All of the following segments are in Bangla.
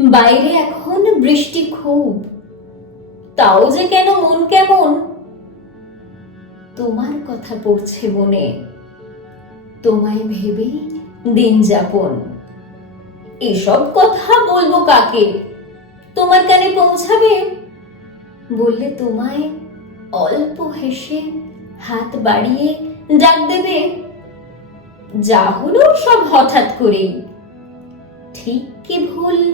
বাইরে এখন বৃষ্টি খুব। তাও যে কেন মন কেমন? তোমার কথা পড়ছে মনে। তোমায় ভেবেই দিন যাপন। এসব কথা বলব কাকে? তোমার কানে পৌঁছাবে? বললে তোমায় অল্প হেসে হাত বাড়িয়ে ডাক দেবে। যা হলো সব হঠাৎ করেই। ঠিক কি ভুল?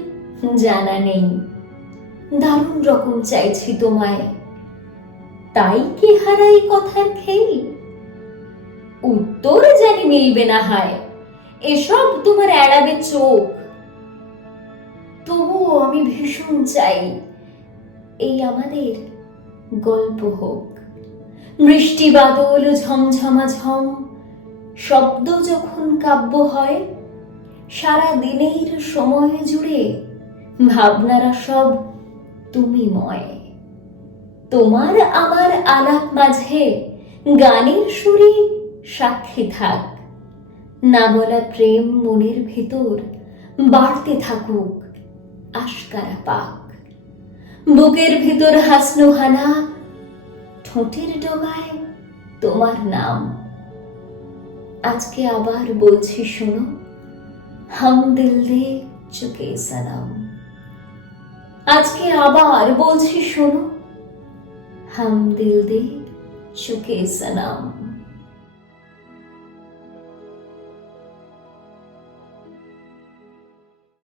জানা নেই। দারুণ রকম চাইছি তোমায়। তাই কি হারাই কথার খেই? উত্তর জানি মিলবে না হায়, এসব তোমার এড়াবে চোখ। তবুও আমি ভীষণ চাই, এই আমাদের গল্প হোক। বৃষ্টি বাদল ঝমঝমা ঝম, শব্দ যখন কাব্য হয় সারা দিনের সময় জুড়ে ভাবনারা সব তুমি ময় তোমার আমার আলাপ মাঝে গানের সুরে সাক্ষী থাক। না বলা প্রেম মনের ভেতর বাড়তে থাকুক আশকারা পাক। বুকের ভিতর হাসনো হানা ঠোঁটের ডগায় তোমার নাম। আজকে আবার বলছি শোনো, হাম দিল দে চুকে সালাম। আজকে আবার বলছি শোনো। হাম দিল দে চুকে সালাম।